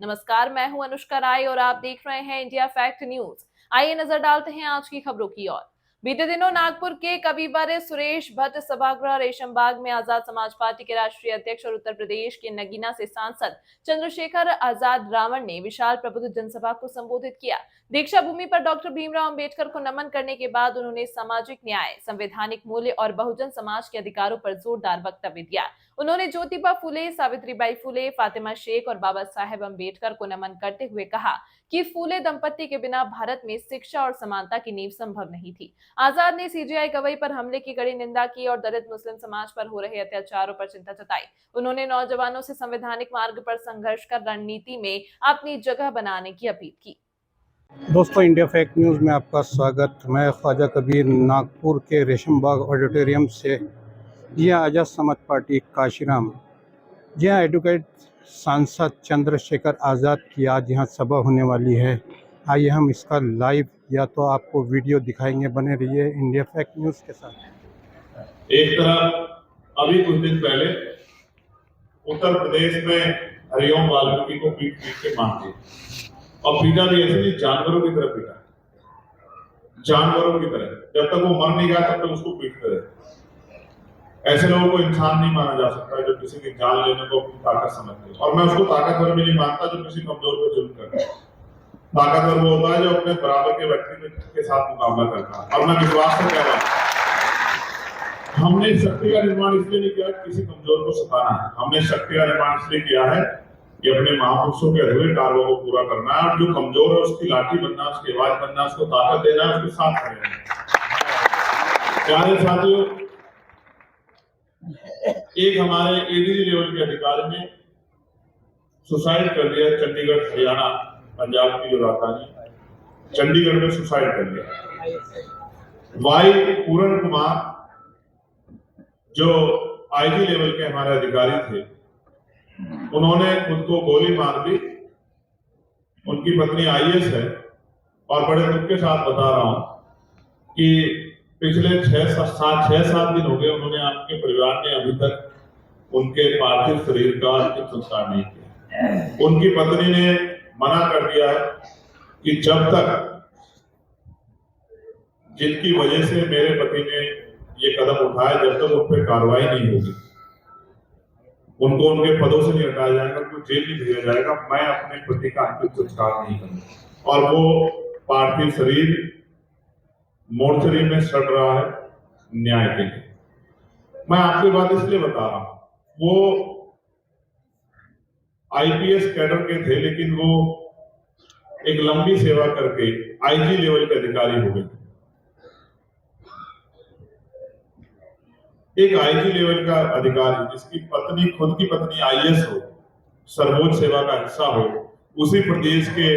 नमस्कार, मैं हूं अनुष्का राय और आप देख रहे हैं इंडिया फैक्ट न्यूज। आइए नजर डालते हैं आज की खबरों की ओर। बीते दिनों नागपुर के कबीबारे सुरेश भट्ट सभागृह रेशमबाग में आजाद समाज पार्टी के राष्ट्रीय अध्यक्ष और उत्तर प्रदेश के नगीना से सांसद चंद्रशेखर आजाद रावण ने विशाल प्रबुद्ध जनसभा को संबोधित किया। दीक्षा भूमि पर डॉक्टर भीमराव अंबेडकर को नमन करने के बाद उन्होंने सामाजिक न्याय, संवैधानिक मूल्य और बहुजन समाज के अधिकारों पर जोरदार वक्तव्य दिया। उन्होंने ज्योतिबा फुले, सावित्रीबाई फुले, फातिमा शेख और बाबा साहेब अंबेडकर को नमन करते हुए कहा कि फुले दंपत्ति के बिना भारत में शिक्षा और समानता की नींव संभव नहीं थी। आजाद ने सीजेआई गवई पर हमले की कड़ी निंदा की और दलित मुस्लिम समाज पर हो रहे अत्याचारों पर चिंता जताई। उन्होंने नौजवानों से संवैधानिक मार्ग पर संघर्ष कर रणनीति में अपनी जगह बनाने की अपील की। दोस्तों, इंडिया फैक्ट न्यूज़ में आपका स्वागत। मैं ख्वाजा कबीर नागपुर के रेशमबाग ऑडिटोरियम से जी हाँ, आज़ाद समाज पार्टी काशीराम जी हाँ एडवोकेट सांसद चंद्रशेखर आज़ाद की आज यहाँ सभा होने वाली है। आइए हम इसका लाइव या तो आपको वीडियो दिखाएंगे, बने रहिए इंडिया फैक्ट न्यूज़ के साथ। एक तरफ अभी कुछ दिन पहले उत्तर प्रदेश में हरिओम वाल्मीकि को पीट पीट के मार दिया और पीटा भी ऐसे नहीं, जानवरों की तरह पीटा, जानवरों की तरह। जब तक वो मर नहीं गया तब तक उसको पीटते रहे। ऐसे लोगों को इंसान नहीं माना जा सकता जो किसी की जान लेने को अपनी ताकत समझते हैं। और मैं उसको ताकतवर भी नहीं मानता जो किसी कमजोर पे जुल्म करता है। ताकतवर वो होता है जो अपने बराबर के व्यक्ति के साथ मुकाबला करता है। और मैं विश्वास से कह रहा हूँ, हमने शक्ति का निर्माण इसलिए नहीं किया किसी कमजोर को सताना है। हमने शक्ति का निर्माण इसलिए किया है कि अपने महापुरुषों के अधूरे कार्यों को पूरा करना है और जो कमजोर है उसकी लाठी बनना, उसकी आवाज बनना, उसको ताकत देना, उसके साथ खड़े रहना। प्यारे साथियों, एक हमारे एडीजी लेवल के अधिकारी ने सुसाइड कर लिया। चंडीगढ़, हरियाणा, पंजाब की जो राजधानी, चंडीगढ़ में सुसाइड कर लिया। वाई पूरण कुमार जो आईजी लेवल के हमारे अधिकारी थे, उन्होंने खुद को गोली मार दी। उनकी पत्नी आईएएस है और बड़े दुख के साथ बता रहा हूं कि पिछले 6-7 दिन हो गए उन्होंने, आपके परिवार ने अभी तक उनके पार्थिव शरीर का अंतिम संस्कार नहीं किया। उनकी पत्नी ने मना कर दिया है कि जब तक जिनकी वजह से मेरे पति ने ये कदम उठाया, जब तक उन पर कार्रवाई नहीं होगी, उनको उनके पदों से नहीं हटाया जाएगा, उनको जेल नहीं भेजा जाएगा, मैं अपने पति का अंतिम संस्कार नहीं करूंगा। और वो पार्थिव शरीर मोर्चरी में सड़ रहा है न्याय के लिए। मैं आपकी बात इसलिए बता रहा हूं, वो आईपीएस कैडर के थे, लेकिन वो एक लंबी सेवा करके आईजी लेवल के अधिकारी हो गए। एक आईजी लेवल का अधिकारी जिसकी पत्नी, खुद की पत्नी आईएएस हो, सर्वोच्च सेवा का हिस्सा हो, उसी प्रदेश के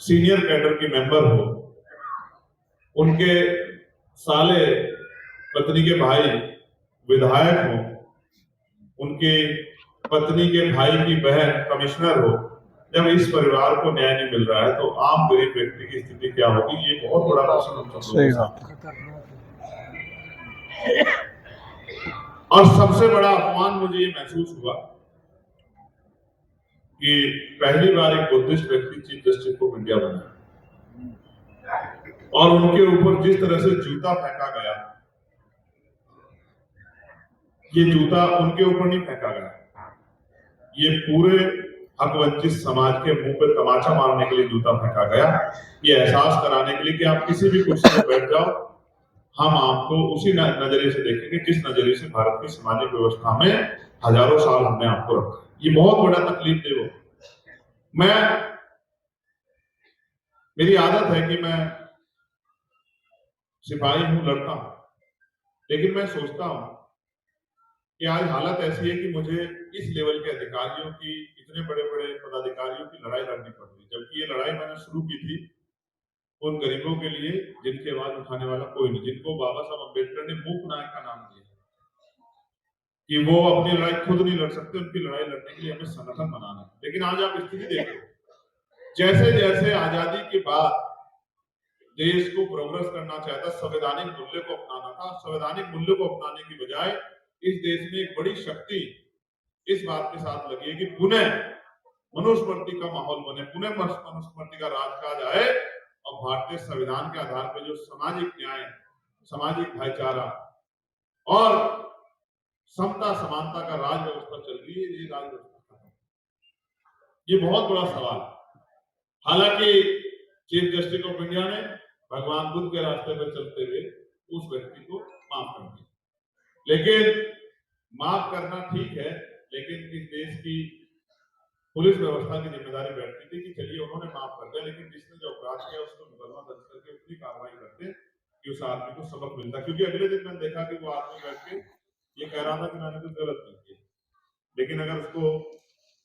सीनियर कैडर की मेंबर हो, उनके साले पत्नी के भाई विधायक हो, उनकी पत्नी के भाई की बहन कमिश्नर हो, जब इस परिवार को न्याय नहीं मिल रहा है तो आम गरीब व्यक्ति की स्थिति क्या होगी? ये बहुत बड़ा प्रश्न। और सबसे बड़ा अपमान मुझे ये महसूस हुआ कि पहली बार एक बुद्धिस्ट व्यक्ति चीफ जस्टिस ऑफ इंडिया बना और उनके ऊपर जिस तरह से जूता फेंका गया, ये जूता उनके ऊपर नहीं फेंका गया, ये पूरे हक वंचित समाज के मुंह पे तमाचा मारने के लिए जूता फेंका गया। ये एहसास कराने के लिए कि आप किसी भी कुर्सी पर बैठ जाओ, हम आपको उसी नजरिए से देखेंगे जिस नजरिए से भारत की सामाजिक व्यवस्था में हजारों साल हमने आपको रखा। ये बहुत बड़ा तकलीफ दे। वो मेरी आदत है कि मैं सिपाही हूं, लड़ता हूं, लेकिन मैं सोचता हूं कि आज हालत ऐसी है कि मुझे इस लेवल के अधिकारियों की, इतने बड़े बड़े पदाधिकारियों की लड़ाई लड़नी पड़ रही, जबकि ये लड़ाई मैंने शुरू की थी उन गरीबों के लिए जिनकी आवाज उठाने वाला कोई नहीं, जिनको बाबा साहब अम्बेडकर ने मूक नायक का नाम दिया कि वो अपनी लड़ाई खुद नहीं लड़ सकते, उनकी लड़ाई लड़ने के लिए हमें संगठन बनाना है। लेकिन आज आप स्थिति देखो, जैसे जैसे आजादी के बाद देश को प्रोग्रेस करना चाहता, संवैधानिक मूल्य को अपनाना था, संवैधानिक मूल्य को अपनाने की बजाय इस देश में एक बड़ी शक्ति इस बात के साथ लगी है कि पुनः मनुस्मृति का माहौल बने, पुनः मनुस्मृति का राज कहा जाए और भारतीय संविधान के आधार पर जो सामाजिक न्याय, सामाजिक भाईचारा और समता समानता का राज व्यवस्था चल रही है, ये राज व्यवस्था ये बहुत बड़ा सवाल। हालांकि चीफ जस्टिस ऑफ इंडिया ने भगवान बुद्ध के रास्ते पर चलते हुए उस व्यक्ति को माफ कर दिया, लेकिन माफ करना ठीक है, लेकिन इस देश की पुलिस व्यवस्था की जिम्मेदारी बैठती थी कि चलिए उन्होंने माफ कर दिया, लेकिन जिसने जो अपराध किया उसको मुकदमा दर्ज करके उतनी कार्रवाई करते कि उस आदमी को सबक मिलता। क्योंकि अगले दिन मैंने देखा कि वो आदमी बैठ के ये कह रहा था कि मैंने कुछ गलत नहीं किया, लेकिन अगर उसको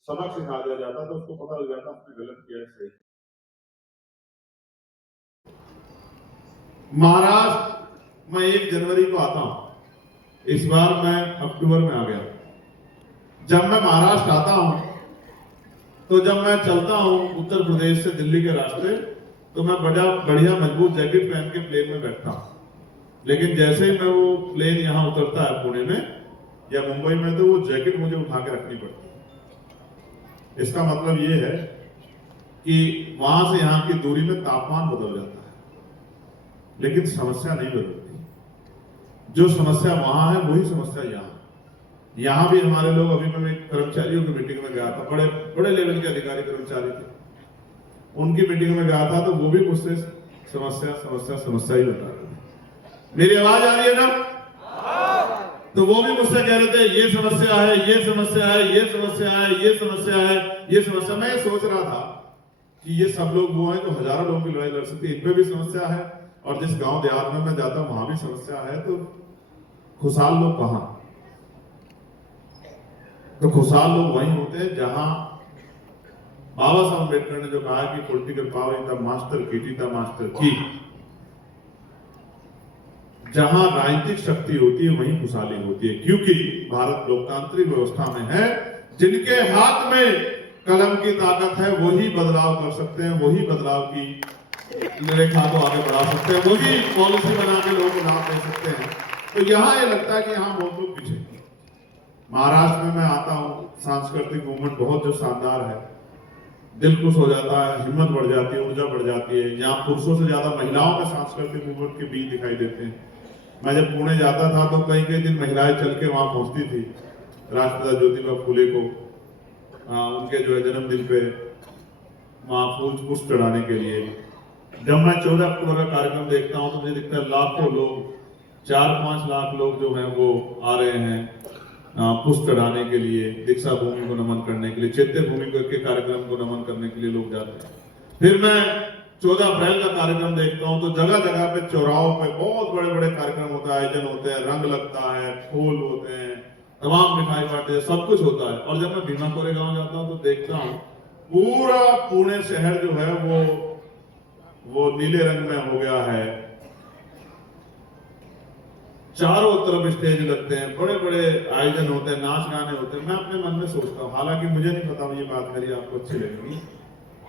सबक सिखा दिया जाता तो उसको पता लग जाता उसने गलत किया है। महाराष्ट्र में 1 जनवरी को आता हूं, इस बार मैं अक्टूबर में आ गया। जब मैं महाराष्ट्र आता हूं तो जब मैं चलता हूं उत्तर प्रदेश से दिल्ली के रास्ते, तो मैं बढ़िया मजबूत जैकेट पहन के प्लेन में बैठता हूं, लेकिन जैसे ही मैं वो प्लेन यहां उतरता है पुणे में या मुंबई में, तो वो जैकेट मुझे उठा के रखनी पड़ती है। इसका मतलब ये है कि वहां से यहां की दूरी में तापमान बदल जाता है, लेकिन समस्या नहीं बदलती। जो समस्या वहां है वही समस्या यहां भी हमारे लोग, अभी मैं एक कर्मचारियों की मीटिंग में गया था, बड़े बड़े लेवल के अधिकारी कर्मचारी थे, उनकी मीटिंग में गया था, तो वो भी मुझसे समस्या समस्या समस्या ही बता रहे थे। मेरी आवाज आ रही है ना? तो वो भी मुझसे कह रहे थे ये समस्या है, ये समस्या है, ये समस्या है, ये समस्या है, ये समस्या। मैं सोच रहा था कि ये सब लोग वो हैं जो हजारों लोगों की लड़ाई लड़ सकते हैं, इनमें भी समस्या है, और जिस गांव देहात में मैं जाता हूं वहां भी समस्या है, तो खुशहाल लोग कहां? तो खुशहाल लोग वहीं होते हैं जहां बाबा साहब अम्बेडकर ने जो कहा कि political power is the master की, इज द मास्टर की। जहां राजनीतिक शक्ति होती है वहीं खुशहाली होती है, क्योंकि भारत लोकतांत्रिक व्यवस्था में है। जिनके हाथ में कलम की ताकत है वही बदलाव कर सकते हैं, वही बदलाव की रेखा को आगे बढ़ा सकते हैं, वही पॉलिसी बना के लोगों को लाभ दे सकते हैं। तो यहाँ ये लगता है कि यहाँ बहुत लोग पीछे। महाराष्ट्र में मैं आता हूँ, सांस्कृतिक मूवमेंट बहुत जो शानदार है, दिल खुश हो जाता है, हिम्मत बढ़ जाती है, ऊर्जा बढ़ जाती है। यहाँ पुरुषों से ज्यादा महिलाओं में सांस्कृतिक मूवमेंट के बीज दिखाई देते हैं। मैं जब पुणे जाता था तो कई कई दिन महिलाएं चल के वहां पहुंचती थी राष्ट्रपिता ज्योतिबा फुले को उनके जो है जन्मदिन पे वहां फूल पुष्प चढ़ाने के लिए। जब मैं 14 अक्टूबर का कार्यक्रम देखता हूं तो मुझे दिखता है लाखों लोग, 4-5 लाख लोग जो हैं वो आ रहे हैं पुष्प चढ़ाने के लिए, दीक्षा भूमि को नमन करने के लिए, चैत्य भूमि के कार्यक्रम को नमन करने के लिए लोग जाते हैं। फिर मैं 14 अप्रैल का कार्यक्रम देखता हूं तो जगह जगह पे चौराहों पे बहुत बड़े बड़े कार्यक्रम होता है, आयोजन होते हैं, रंग लगता है, फूल होते हैं, तमाम मिठाई बांटते हैं, सब कुछ होता है। और जब मैं भीमा कोरेगांव जाता हूं तो देखता हूं पूरा पुणे शहर जो है वो नीले रंग में हो गया है। चारों तरफ स्टेज लगते हैं, बड़े बड़े आयोजन होते हैं, नाच गाने होते हैं। मैं अपने मन में सोचता हूँ, हालांकि मुझे नहीं पता ये बात मेरी आपको अच्छी लगेगी,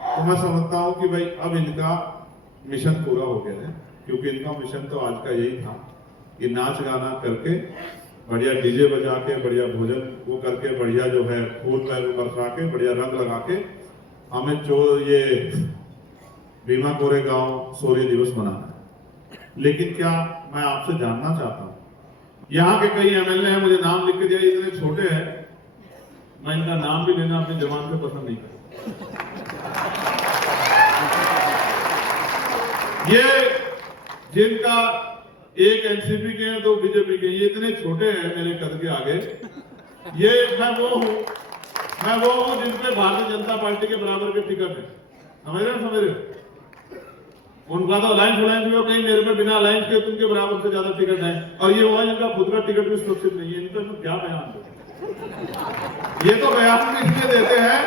तो मैं समझता हूँ कि भाई अब इनका मिशन पूरा हो गया है, क्योंकि इनका मिशन तो आज का यही था कि नाच गाना करके, बढ़िया डीजे बजा के, बढ़िया भोजन वो करके, बढ़िया जो है फूल पैर बरसा के, बढ़िया रंग लगा के हमें जो ये भीमा कोरेगांव शौर्य दिवस मनाना है। लेकिन क्या मैं आपसे जानना चाहता हूँ, यहाँ के कई एमएलए हैं, मुझे नाम लिख के दिया, इतने छोटे हैं, मैं इनका नाम भी लेना अपनी जबान पे पसंद नहीं करता। ये जिनका एक एनसीपी के हैं, 2 बीजेपी के, ये इतने छोटे हैं मेरे कद के आगे। ये मैं वो हूं जिनपे भारतीय जनता पार्टी के बराबर के टिकट है। समझ रहे हो? उनका तो अलायंस भी हो, कहीं मेरे पे बिना अलायंस के उनके बराबर से ज्यादा टिकट है, और ये हुआ जिनका खुद का टिकट भी सुरक्षित नहीं है। इनका तो क्या बयान दो? ये तो बयान भी इसलिए देते हैं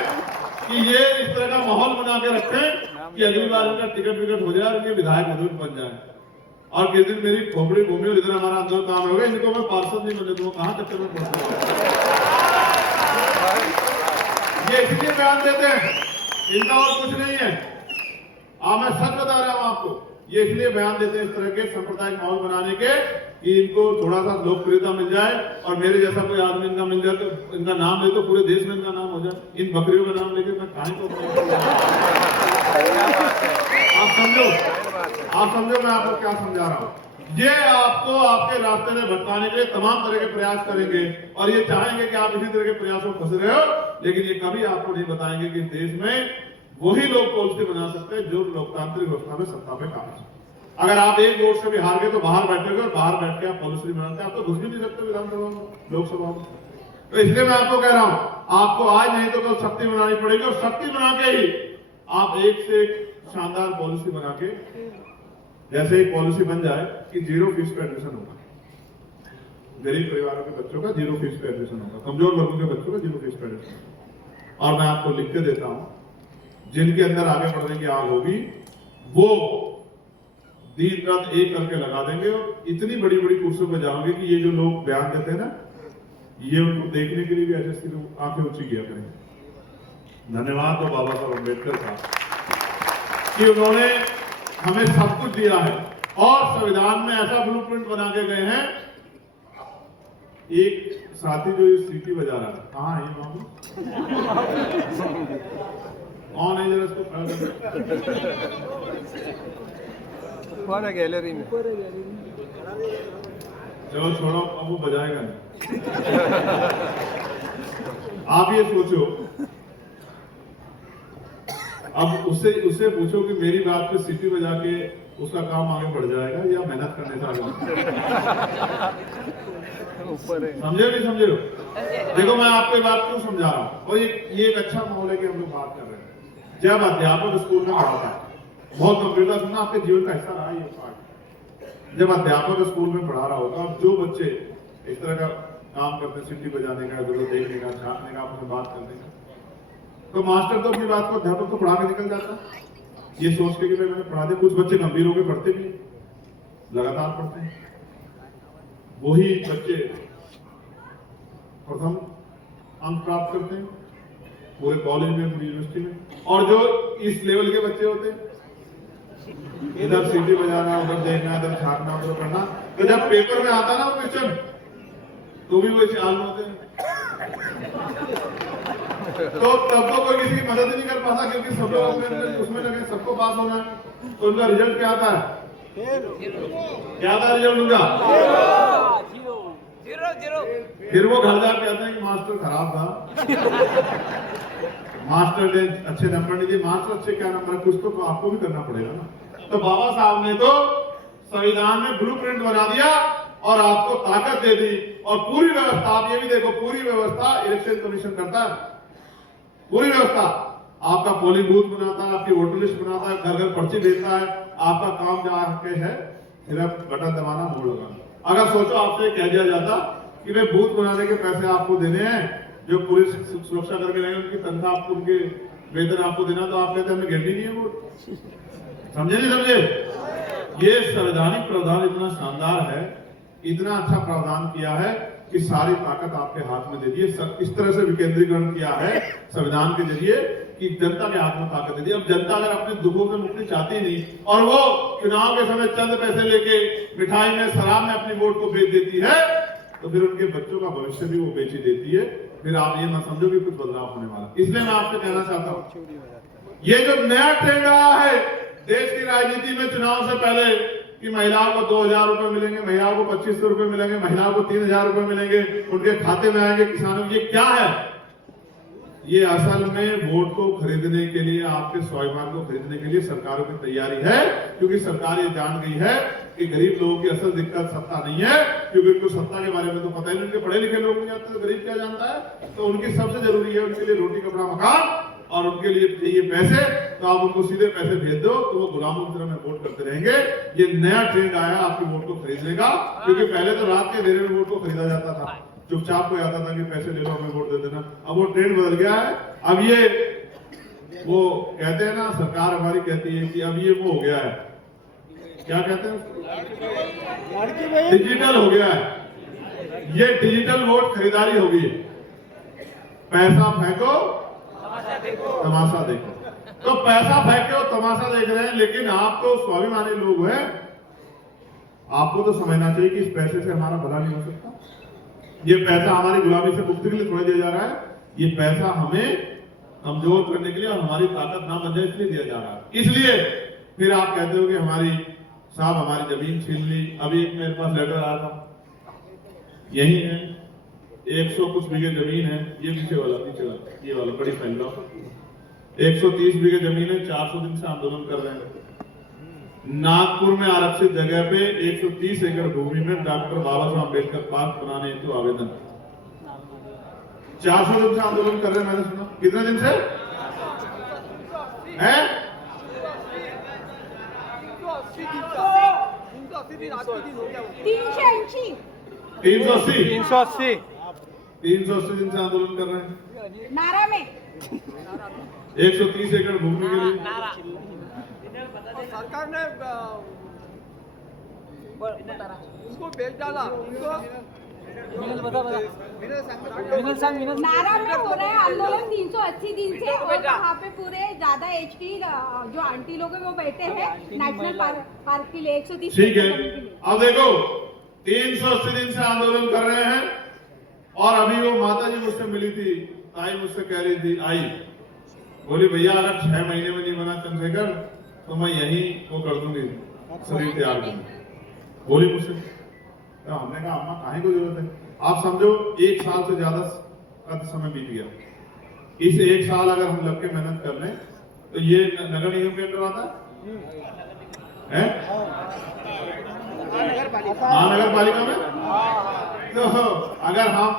कि ये इस तरह का माहौल बना के रखें कि अगली बार इनका टिकट विकट हो जाए और ये विधायक मधुर बन जाए। और किस दिन मेरी खोपड़ी घूमी और इधर हमारा अंदर काम हो गया, इनको मैं पार्षद नहीं बने तो कहां चक्कर में पड़ता। ये इसलिए बयान देते हैं, इनका और कुछ नहीं है। मैं सच बता रहा हूं आपको, ये इसलिए बयान देते हैं इस तरह के सांप्रदायिक माहौल बनाने के कि इनको थोड़ा सा लोकप्रियता मिल जाए और मेरे जैसा कोई आदमी इनका मिल जाए तो इनका नाम ले तो पूरे देश में इनका नाम हो जाए। इन बकरियों का नाम लेके मैं कहां को आप समझो मैं आपको क्या समझा रहा हूं। ये आपको आपके रास्ते में भटकाने के लिए तमाम तरह के प्रयास करेंगे और ये चाहेंगे कि आप इसी तरह के प्रयासों में फंसे रहे हो, लेकिन ये कभी आपको नहीं बताएंगे कि देश में वही लोग पॉलिसी बना सकते हैं जो लोकतांत्रिक व्यवस्था में सत्ता पे काबिज है। अगर आप एक वोट से भी हार गए तो बाहर बैठोगे और बाहर बैठ के आप पॉलिसी बनाते हैं, आप तो घुस भी नहीं सकते विधानसभा में, लोकसभा में। तो इसलिए मैं आपको कह रहा हूं, आपको आज नहीं तो कल शक्ति बनानी पड़ेगी और शक्ति बना के ही आप एक से एक शानदार पॉलिसी बना के, जैसे एक पॉलिसी बन जाए कि 0 फीस पे एडमिशन होगा, गरीब परिवारों के बच्चों का 0 फीस पे एडमिशन होगा, कमजोर वर्गों के बच्चों का 0 फीस पे एडमिशन। और मैं आपको लिख के देता हूं, जिनके अंदर आगे बढ़ने की आग होगी वो दिन रात एक करके लगा देंगे और इतनी बड़ी बड़ी कुर्सियों पर जाओगे कि ये जो लोग बयान देते हैं ना, ये उनको देखने के लिए भी ऐसे आंखें ऊंची किया करेंगे। धन्यवाद तो बाबा साहब अम्बेडकर साहब कि उन्होंने हमें सब कुछ दिया है और संविधान में ऐसा ब्लूप्रिंट बना के गए हैं। एक साथी जो ये सीटी बजा रहा है, कहाँ है ये बाबू? कौन है, जरा इसको गैलरी में। चलो छोड़ो, अब वो बजाएगा नहीं। आप ये सोचो, अब उससे पूछो कि मेरी बात पे सीटी बजा के उसका काम आगे बढ़ जाएगा या मेहनत करने से आगे। समझे नहीं समझे? देखो मैं आपको बात क्यों समझा रहा हूँ, और ये एक अच्छा माहौल है कि हम लोग बात कर रहे हैं। जब अध्यापक स्कूल में पढ़ाता है, बहुत गंभीरता सुनना, आपके जीवन का हिस्सा रहा है ये पार्ट। जब अध्यापक स्कूल में पढ़ा रहा होगा और जो बच्चे इस तरह का काम करते हैं, सीटी बजाने का, इधर देखने का, झांकने का, आपसे बात करने का, तो मास्टर तो अपनी बात को अध्यापक को पढ़ा के निकल जाता, ये सोच के कि भाई मैंने पढ़ा दिया। कुछ बच्चे गंभीर होकर पढ़ते भी, लगातार पढ़ते हैं। वही बच्चे प्रथम अंक प्राप्त करते हैं पूरे कॉलेज में, पूरी यूनिवर्सिटी में। और जो इस लेवल के बच्चे होते हैं, इधर सीटी बजाना, उधर देखना, इधर झांकना, उधर पढ़ना, तो जब पेपर में आता ना वो क्वेश्चन, तो भी वो इसे हाल में होते हैं। तो तब तो कोई किसी की मदद ही नहीं कर पाता, क्योंकि सब लोग उसमें लगे, सबको पास होना है। तो उनका रिजल्ट क्या आता है? क्या आता है रिजल्ट उनका? फिर वो घर जाकर कहते हैं कि मास्टर खराब था, मास्टर ने अच्छे नंबर नहीं दिए। मास्टर अच्छे क्या नंबर है, कुछ तो आपको भी करना पड़ेगा ना। तो बाबा साहब ने तो संविधान में ब्लूप्रिंट बना दिया और आपको ताकत दे दी। और पूरी व्यवस्था, आप ये भी देखो, पूरी व्यवस्था इलेक्शन कमीशन करता है। पूरी व्यवस्था, आपका पोलिंग बूथ बनाता है, आपकी वोटर लिस्ट बनाता है, घर घर पर्ची देता है। आपका काम जाके है सिर्फ बटन दबाना, मोड़ लगाना। अगर सोचो आपसे कह दिया जाता कि भाई बूथ बनाने के पैसे आपको देने हैं, जो पुलिस सुरक्षा करके रहेंगे उनकी तनख्वाह आपको, उनके वेतन आपको देना, तो आप कहते हैं हमें गिरनी नहीं है वोट। समझे नहीं समझे? ये संवैधानिक प्रावधान इतना शानदार है, इतना अच्छा प्रावधान किया है कि सारी ताकत आपके हाथ में दे दी है। इस तरह से विकेंद्रीकरण किया है संविधान के जरिए कि जनता के हाथ में ताकत दे दी। अब जनता अगर अपने दुखों से मुक्ति चाहती नहीं और वो चुनाव के समय चंद पैसे लेके मिठाई में, शराब में अपनी वोट को बेच देती है, तो फिर उनके बच्चों का भविष्य भी वो बेची देती है। फिर आप ये मत समझो कि कुछ बदलाव होने वाला। इसलिए मैं आपसे कहना चाहता हूँ, ये जो नया ट्रेंड आया है देश की राजनीति में चुनाव से पहले कि महिलाओं को 2,000 रुपए मिलेंगे, महिलाओं को 2,500 रुपए मिलेंगे, महिलाओं को 3,000 रुपए मिलेंगे, उनके खाते में आएंगे किसानों को, ये क्या है? ये असल में वोट को खरीदने के लिए, आपके स्वाभिमान को खरीदने के लिए सरकारों की तैयारी है। क्योंकि सरकार ये जान गई है कि गरीब लोगों की असल दिक्कत सत्ता नहीं है, क्योंकि उनको सत्ता के बारे में तो पता ही नहीं, उनके पढ़े लिखे लोग नहीं जानते, तो गरीब क्या जानता है। तो उनकी सबसे जरूरी है उनके लिए रोटी कपड़ा मकान, और उनके लिए चाहिए पैसे। तो आप उनको सीधे पैसे भेज दो तो वो गुलामों की तरह में वोट करते रहेंगे। ये नया ट्रेंड आया आपकी वोट को खरीदने का, क्योंकि पहले तो रात के अंधेरे में वोट को खरीदा जाता था, चुपचाप कोई आता था कि पैसे ले लो हमें वोट दे देना। अब वो ट्रेंड बदल गया है। अब ये वो कहते हैं ना, सरकार हमारी कहती है कि अब ये वो हो गया है, क्या कहते हैं, डिजिटल हो गया है। ये डिजिटल वोट खरीदारी होगी। पैसा फेंको, तमाशा देखो। तो पैसा फेंक के वो तमाशा देख रहे हैं, लेकिन आप तो स्वाभिमानी लोग हैं, आपको तो समझना चाहिए कि इस पैसे से हमारा भला नहीं हो सकता। ये पैसा हमारी गुलामी से मुक्ति के लिए थोड़ा दिया जा रहा है, ये पैसा हमें कमजोर करने के लिए और हमारी ताकत ना बन जाए इसलिए दिया जा रहा है। इसलिए फिर आप कहते हो कि हमारी साहब हमारी जमीन छीन ली। अभी एक मेरे पास लेटर आया था, यही है 100 कुछ बीघे जमीन है, ये पीछे वाला ये वाला बड़ी फैल 130 बीघे जमीन है, 400 दिन से आंदोलन कर रहे हैं। नागपुर में आरक्षित जगह पे 130 एकड़ भूमि में डॉक्टर बाबा साहब अम्बेडकर पार्क बनाने हेतु आवेदन। 400 दिन से आंदोलन कर रहे हैं, मैंने सुना। कितने दिन से है? 380 दिन से आंदोलन कर रहे हैं नारा में 130 एकड़ भूमि के लिए। सरकार ने उनको बेच डाला, उनको नारा में हो रहा है आंदोलन 380 दिन से, और वहाँ पे पूरे ज्यादा एज की जो आंटी लोग हैं वो बैठे हैं नेशनल पार्क के लिए 130। ठीक है, अब देखो 380 दिन से आंदोलन कर रहे हैं, और अभी वो माता जी मुझसे मिली थी, ताई मुझसे कह रही थी, आई बोली भैया अगर 6 महीने में नहीं बना चंद्रशेखर तो मैं यही वो कर दूंगी, शरीर तैयार दूंगी, बोली मुझसे। तो हमने कहा अम्मा काहे को जरूरत है? आप समझो 1 साल से ज्यादा का समय बीत गया। इस 1 साल अगर हम लग के मेहनत कर लें तो ये नगर निगम के अंदर आता है, महानगर पालिका में। तो अगर हम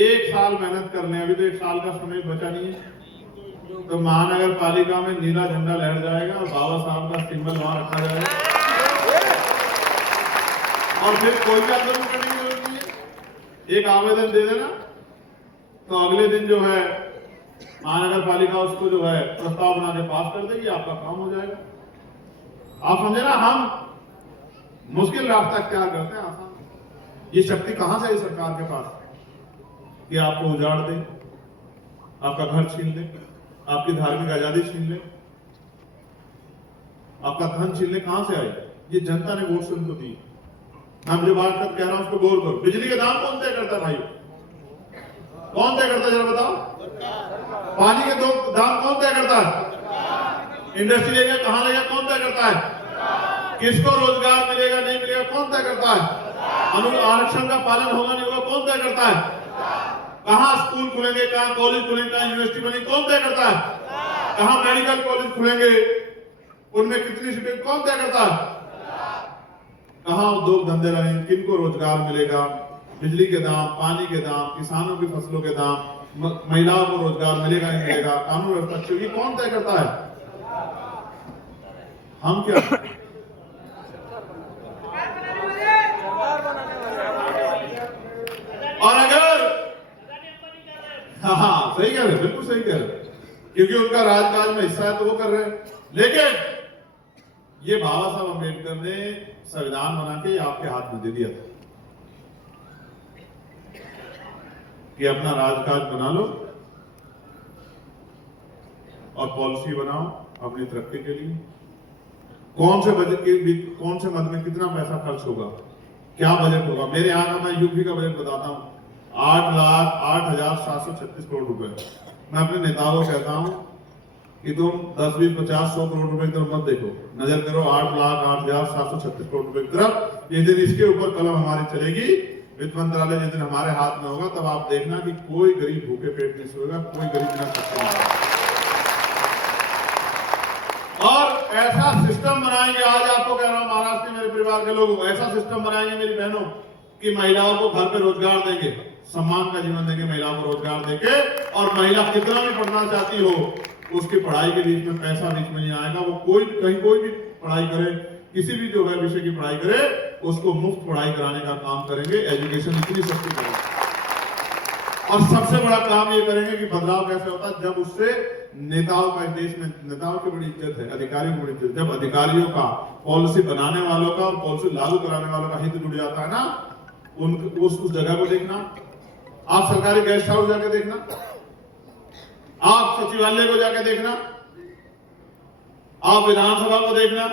1 साल मेहनत कर लें, अभी तो 1 साल का समय बचा नहीं है, तो महानगर पालिका में नीला झंडा लहर जाएगा और बाबा साहब का सिंबल वहां रखा जाएगा, और फिर कोई भी आंदोलन करने की जरूरत नहीं है। एक आवेदन दे देना तो अगले दिन जो है महानगर पालिका उसको जो है प्रस्ताव बना के पास कर देगी, आपका काम हो जाएगा। आप समझे ना, हम मुश्किल रास्ता अख्तियार करते हैं आसान। ये शक्ति कहां से है सरकार के पास कि आपको उजाड़ दे, आपका घर छीन ले, आपकी धार्मिक आजादी छीन ले, आपका धन छीन ले? कहां से आई? ये जनता ने वोट से उनको दी। मैं जो बात कह रहा हूं उसको गौर करो। बिजली के दाम कौन तय करता है भाई? कौन तय करता है जरा बताओ? पानी के दाम कौन तय करता है? इंडस्ट्री लेगा कहां लेगा कौन तय करता है? किसको रोजगार मिलेगा नहीं मिलेगा कौन तय करता है? आरक्षण का पालन होगा नहीं होगा कौन तय करता है? कहां स्कूल खुलेंगे, कहां कॉलेज खुलेंगे, कहां यूनिवर्सिटी बनेगी कौन तय करता है? कहां मेडिकल कॉलेज खुलेंगे, उनमें कितनी सीटें कौन तय करता है? कहां उद्योग धंधे लगेंगे, किनको रोजगार मिलेगा, बिजली के दाम, पानी के दाम, किसानों की फसलों के दाम, महिलाओं को रोजगार मिलेगा नहीं मिलेगा, कानून व्यवस्था अच्छी कौन तय करता है? हम क्या? और अगर हाँ सही कह रहे, बिल्कुल सही कह रहे, क्योंकि उनका राजकाज में हिस्सा है तो वो कर रहे हैं। लेकिन ये बाबा साहब अम्बेडकर ने संविधान बना के आपके हाथ में दे दिया था कि अपना राजकाज बना लो और पॉलिसी बनाओ अपनी तरक्की के लिए। कौन से बजट के कौन से मद में कितना पैसा खर्च होगा, क्या बजट होगा? मेरे यहाँ का मैं यूपी का बजट बताता हूँ, 8,08,736 करोड़ रुपए। मैं अपने नेताओं को कहता हूँ कि तुम 10, 20, 50, 100 करोड़ रुपए की तरफ मत देखो, नजर करो 8,08,736 करोड़ रुपए की तरफ। जिस दिन इसके ऊपर कलम हमारी चलेगी, वित्त मंत्रालय जिस दिन हमारे हाथ में होगा, तब आप देखना कि कोई गरीब भूखे पेट नहीं सोएगा, कोई गरीब बिना सकते नहीं। और ऐसा सिस्टम बनाएंगे, आज आपको कह रहा हूं महाराष्ट्र के मेरे परिवार के लोग, ऐसा सिस्टम बनाएंगे मेरी बहनों कि महिलाओं को घर पे रोजगार देंगे, सम्मान का जीवन देंगे, महिलाओं को रोजगार देंगे, और महिला कितना भी पढ़ना चाहती हो उसकी पढ़ाई के बीच में पैसा बीच में नहीं आएगा। वो कोई भी पढ़ाई करे, किसी भी जो है विषय की पढ़ाई करे, उसको मुफ्त पढ़ाई कराने का काम करेंगे। एजुकेशन इतनी सस्ती करेंगे। और सबसे बड़ा काम ये करेंगे कि बदलाव कैसे होता है, जब उससे नेताओं का, देश में नेताओं की बड़ी इज्जत है, अधिकारियों की बड़ी इज्जत, जब अधिकारियों का, पॉलिसी बनाने वालों का और पॉलिसी लागू कराने वालों का हित जुड़ जाता है ना, उस जगह को देखना। आप सरकारी गेस्ट हाउस जाके देखना, आप सचिवालय को जाके देखना, आप विधानसभा को देखना,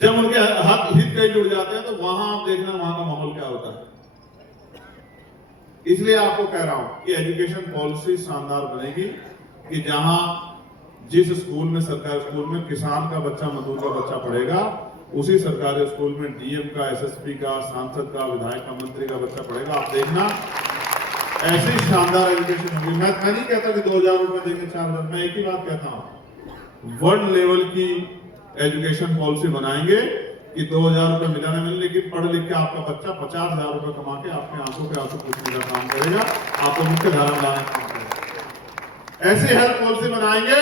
जब उनके हित कहीं जुड़ जाते हैं तो वहां आप देखना वहां का माहौल क्या होता है। इसलिए आपको कह रहा हूं कि एजुकेशन पॉलिसी शानदार बनेगी कि जहां जिस स्कूल में, सरकारी स्कूल में किसान का बच्चा, मजदूर का बच्चा पढ़ेगा, उसी सरकारी स्कूल में डीएम का, एसएसपी का, सांसद का, विधायक का, मंत्री का बच्चा पढ़ेगा। आप देखना ऐसी शानदार एजुकेशन होगी। मैं नहीं कहता कि 2000 रुपए देंगे, 4000, मैं एक ही बात कहता हूं, वर्ल्ड लेवल की एजुकेशन पॉलिसी बनाएंगे कि 2000 रुपए मिला ना मिले, लेकिन पढ़ लिख के आपका बच्चा 50,000 रुपए कमा के आपके आंखों पे आंसू पूछने का काम करेगा, आपको मुख्य धारा में लाने का काम करेगा। ऐसी हेल्थ पॉलिसी बनाएंगे।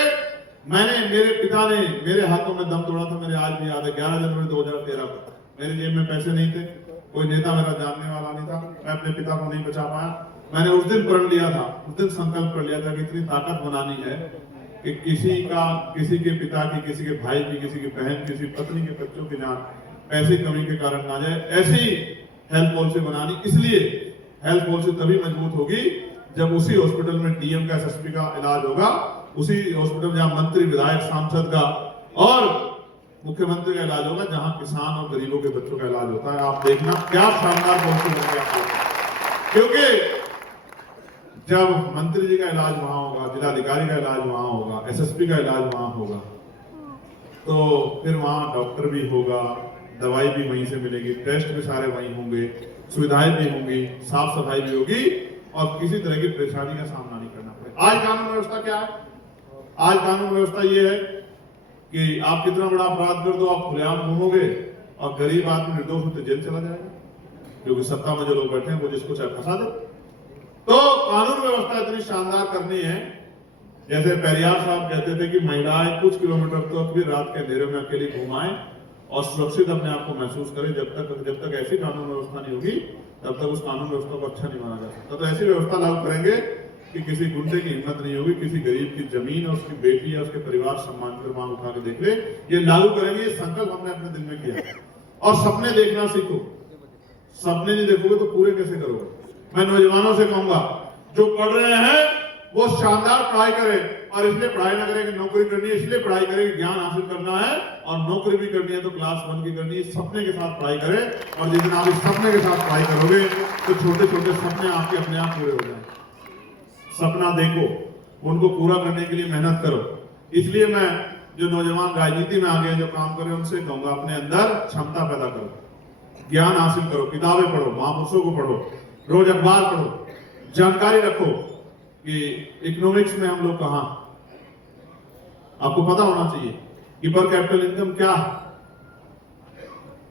मेरे पिता ने मेरे हाथों में दम तोड़ा था, मेरे आज भी याद है, 11 जनवरी 2013 को। मेरे जेब में पैसे नहीं थे, कोई नेता मेरा जानने वाला नहीं था, मैं अपने पिता को नहीं बचा पाया। मैंने उस दिन प्रण लिया था, उस दिन संकल्प कर लिया था कि इतनी ताकत बनानी है कि किसी के पिता की, किसी के भाई की, किसी की बहन, किसी पत्नी के बच्चों की जान पैसे कमी के कारण ना जाए। ऐसी हेल्थ पॉलिसी बनानी। इसलिए हेल्थ पॉलिसी तभी मजबूत होगी जब उसी हॉस्पिटल में डीएम का, एसएसपी का इलाज होगा, उसी हॉस्पिटल जहां मंत्री, विधायक, सांसद का और मुख्यमंत्री का इलाज होगा, जहां किसान और गरीबों के बच्चों का इलाज होता है। आप देखना क्या शानदार पॉलिसी बनेगी। क्योंकि जब मंत्री जी का इलाज वहां होगा, जिलाधिकारी का इलाज वहां होगा, एसएसपी का इलाज वहां होगा, तो फिर वहां डॉक्टर भी होगा, दवाई भी वहीं से मिलेगी, टेस्ट भी सारे वहीं होंगे, सुविधाएं भी होंगी, साफ सफाई भी होगी और किसी तरह की परेशानी का सामना नहीं करना पड़ेगा। आज कानून व्यवस्था क्या है? आज कानून व्यवस्था ये है कि आप कितना बड़ा अपराध कर दो, आप खुलेआम घूमोगे और गरीब आदमी निर्दोष होते जेल चला जाएगा, क्योंकि सत्ता में जो लोग बैठे हैं वो जिसको चाहे फंसा दे। तो कानून व्यवस्था इतनी शानदार करनी है, जैसे पेरियार साहब कहते थे कि महिलाएं कुछ किलोमीटर तक भी रात के अंधेरे में अकेली घुमाएं और सुरक्षित अपने आप को महसूस करें। जब तक ऐसी कानून व्यवस्था नहीं होगी तब तक उस कानून व्यवस्था को अच्छा नहीं माना जा सकता। तो ऐसी व्यवस्था लागू करेंगे कि किसी गुंडे की हिम्मत नहीं होगी, किसी गरीब की जमीन और उसकी बेटी या उसके परिवार सम्मान पर मांग उठा के देख ले। ये लागू करेंगे, ये संकल्प हमने अपने दिल में किया। और सपने देखना सीखो। सपने नहीं देखोगे तो पूरे कैसे करोगे? मैं नौजवानों से कहूंगा, जो पढ़ रहे हैं वो शानदार पढ़ाई करें, और इसलिए पढ़ाई ना करें कि नौकरी करनी है, इसलिए पढ़ाई करें कि ज्ञान हासिल करना है, और नौकरी भी करनी है तो क्लास 1 की करनी है। सपने के साथ पढ़ाई करें, और जिस दिन आप इस सपने के साथ पढ़ाई करोगे तो छोटे छोटे सपने आपके अपने आप पूरे हो जाएंगे। सपना देखो, उनको पूरा करने के लिए मेहनत करो। इसलिए मैं जो नौजवान राजनीति में आ गए, जो काम कर रहे हैं, उनसे कहूंगा अपने अंदर क्षमता पैदा करो, ज्ञान हासिल करो, किताबें पढ़ो, महापुरुषों को पढ़ो, रोज अखबार पढ़ो, जानकारी रखो कि इकोनॉमिक्स में हम लोग कहां, आपको पता होना चाहिए कि पर कैपिटल इनकम क्या है,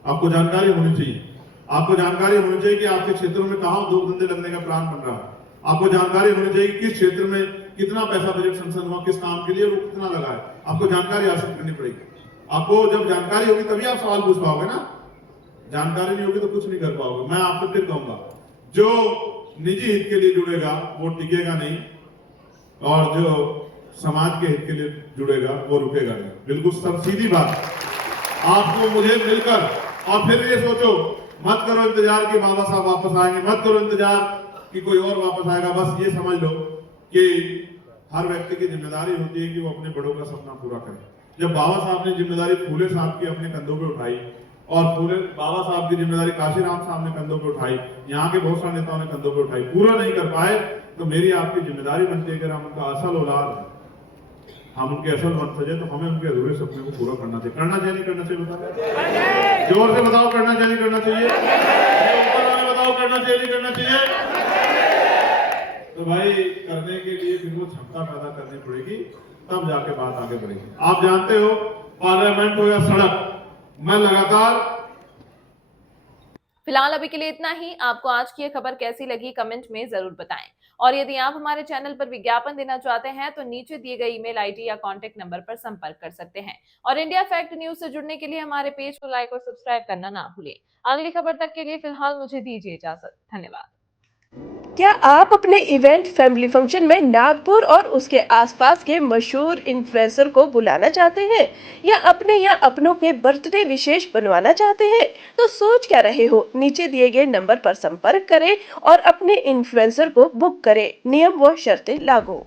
आपको जानकारी होनी चाहिए। आपको जानकारी होनी चाहिए कि आपके क्षेत्रों में कहां दो धंधे लगने का प्लान बन रहा है। आपको जानकारी होनी चाहिए कि किस क्षेत्र में कितना पैसा बजट संसद हुआ, किस काम के लिए वो कितना लगा है। आपको जानकारी हासिल करनी पड़ेगी। आपको जब जानकारी होगी तभी आप सवाल पूछ पाओगे ना, जानकारी नहीं होगी तो कुछ नहीं कर पाओगे। मैं आपको फिर कहूंगा, जो निजी हित के लिए जुड़ेगा वो टिकेगा नहीं, और जो समाज के हित के लिए जुड़ेगा वो रुकेगा नहीं। बिल्कुल सब सीधी बात। आपको मुझे मिलकर, और फिर ये सोचो मत करो इंतजार कि बाबा साहब वापस आएंगे, मत करो इंतजार कि कोई और वापस आएगा। बस ये समझ लो कि हर व्यक्ति की जिम्मेदारी होती है कि वो अपने बड़ों का सपना पूरा करे। जब बाबा साहब ने जिम्मेदारी फूले साहब की अपने कंधों पे उठाई, और फूले बाबा साहब की जिम्मेदारी काशीराम साहब ने कंधों पे उठाई, यहाँ के बहुत सारे नेताओं ने कंधों पे उठाई, पूरा नहीं कर पाए, तो मेरी आपकी जिम्मेदारी बनती है कि हम उनका असल औलाद, हम उनके असल वंशज है, तो हमें उनके अधूरे सपने को पूरा करना चाहिए। करना चाहिए नहीं करना चाहिए? बताओ, जोर से बताओ, करना चाहिए नहीं करना चाहिए? ऊपर वाले बताओ, करना चाहिए नहीं करना चाहिए? तो भाई करने के लिए फिर वो क्षमता पैदा करनी पड़ेगी, तब जाके बात आगे बढ़ेगी। आप जानते हो, पार्लियामेंट हो या सड़क, मैं लगातार। फिलहाल अभी के लिए इतना ही। आपको आज की ये खबर कैसी लगी कमेंट में जरूर बताएं, और यदि आप हमारे चैनल पर विज्ञापन देना चाहते हैं तो नीचे दिए गए ईमेल आईडी या कांटेक्ट नंबर पर संपर्क कर सकते हैं। और इंडिया फैक्ट न्यूज से जुड़ने के लिए हमारे पेज को लाइक और सब्सक्राइब करना ना भूलें। अगली खबर तक के लिए फिलहाल मुझे दीजिए इजाजत। धन्यवाद। क्या आप अपने इवेंट, फैमिली फंक्शन में नागपुर और उसके आसपास के मशहूर इन्फ्लुएंसर को बुलाना चाहते हैं, या अपने या अपनों के बर्थडे विशेष बनवाना चाहते हैं? तो सोच क्या रहे हो, नीचे दिए गए नंबर पर संपर्क करें और अपने इन्फ्लुएंसर को बुक करें। नियम व शर्तें लागू।